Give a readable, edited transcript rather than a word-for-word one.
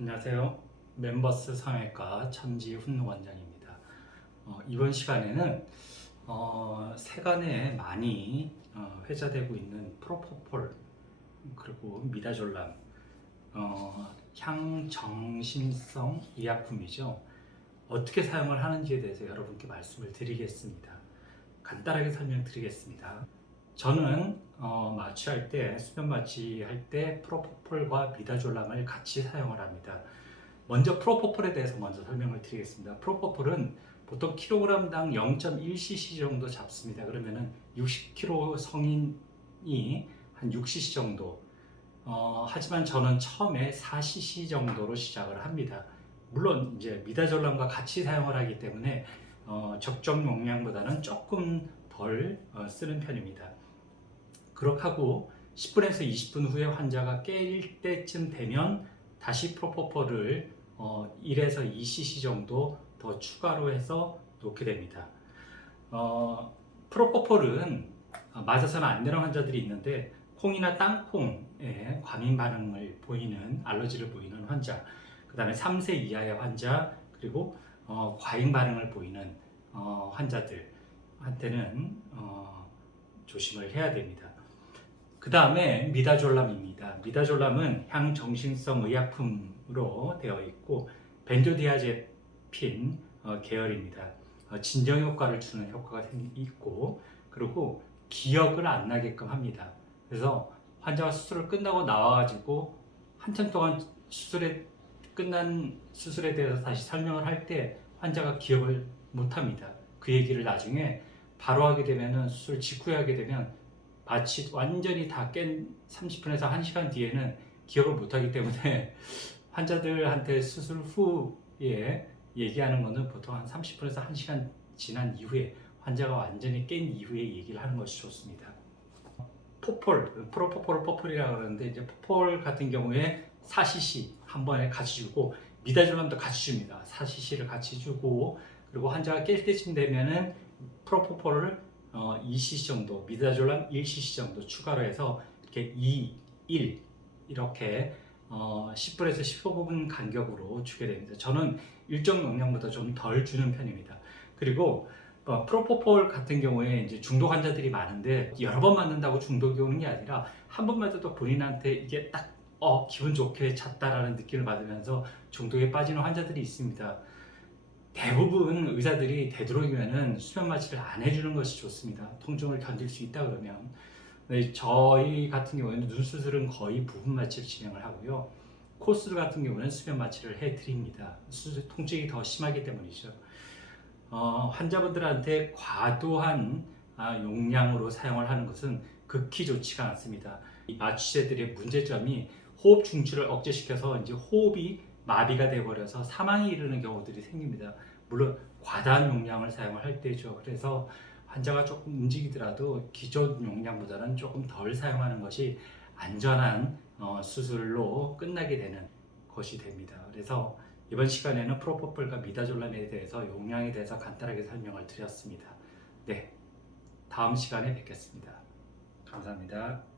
안녕하세요. 멤버스 성형외과 천지훈 원장입니다. 이번 시간에는 세간에 많이 회자되고 있는 프로포폴 그리고 미다졸람 향정신성 의약품이죠. 어떻게 사용을 하는지에 대해서 여러분께 말씀을 드리겠습니다. 간단하게 설명드리겠습니다. 저는 마취할 때, 수면 마취할 때 프로포폴과 미다졸람을 같이 사용을 합니다. 먼저 프로포폴에 대해서 먼저 설명을 드리겠습니다. 프로포폴은 보통 킬로그램당 0.1cc 정도 잡습니다. 그러면은 60kg 성인이 한 6cc 정도. 하지만 저는 처음에 4cc 정도로 시작을 합니다. 물론 이제 미다졸람과 같이 사용을 하기 때문에 적정 용량보다는 조금 덜 쓰는 편입니다. 그렇게 하고 10분에서 20분 후에 환자가 깰 때쯤 되면 다시 프로포폴을 1에서 2cc 정도 더 추가로 해서 놓게 됩니다. 프로포폴은 맞아서는 안 되는 환자들이 있는데 콩이나 땅콩에 과민 반응을 보이는 알러지를 보이는 환자, 그 다음에 3세 이하의 환자, 그리고 과잉 반응을 보이는 환자들한테는 조심을 해야 됩니다. 그 다음에 미다졸람입니다. 미다졸람은 향정신성 의약품으로 되어 있고 벤조디아제핀 계열입니다. 진정 효과를 주는 효과가 있고, 그리고 기억을 안 나게끔 합니다. 그래서 환자가 수술을 끝나고 나와가지고 한참 동안 끝난 수술에 대해서 다시 설명을 할 때 환자가 기억을 못 합니다. 그 얘기를 나중에 바로 하게 되면은, 수술 직후에 하게 되면 마치 완전히 다 깬 30분에서 1시간 뒤에는 기억을 못하기 때문에 환자들한테 수술 후에 얘기하는 것은 보통 한 30분에서 1시간 지난 이후에, 환자가 완전히 깬 이후에 얘기를 하는 것이 좋습니다. 프로포폴을 포폴이라고 하는데, 이제 포폴 같은 경우에 4cc 한 번에 같이 주고, 미다졸람도 같이 줍니다. 4cc를 같이 주고, 그리고 환자가 깰 때쯤 되면은 프로포폴을 2cc 정도, 미다졸람 1cc 정도 추가로 해서 이렇게 2, 1 이렇게 10분에서 15분 간격으로 주게 됩니다. 저는 일정 용량보다 좀 덜 주는 편입니다. 그리고 프로포폴 같은 경우에 이제 중독 환자들이 많은데, 여러 번 맞는다고 중독이 오는 게 아니라 한 번 맞아도 본인한테 이게 딱 기분 좋게 찼다라는 느낌을 받으면서 중독에 빠지는 환자들이 있습니다. 대부분 의사들이 되도록이면은 수면 마취를 안 해주는 것이 좋습니다. 통증을 견딜 수 있다 그러면. 저희 같은 경우에는 눈 수술은 거의 부분 마취를 진행을 하고요. 코 수술 같은 경우는 수면 마취를 해드립니다. 수술 통증이 더 심하기 때문이죠. 환자분들한테 과도한 용량으로 사용을 하는 것은 극히 좋지가 않습니다. 이 마취제들의 문제점이 호흡 중추를 억제시켜서 이제 호흡이 마비가 되어버려서 사망에 이르는 경우들이 생깁니다. 물론 과다한 용량을 사용을 할 때죠. 그래서 환자가 조금 움직이더라도 기존 용량보다는 조금 덜 사용하는 것이 안전한 수술로 끝나게 되는 것이 됩니다. 그래서 이번 시간에는 프로포폴과 미다졸람에 대해서 용량에 대해서 간단하게 설명을 드렸습니다. 네, 다음 시간에 뵙겠습니다. 감사합니다.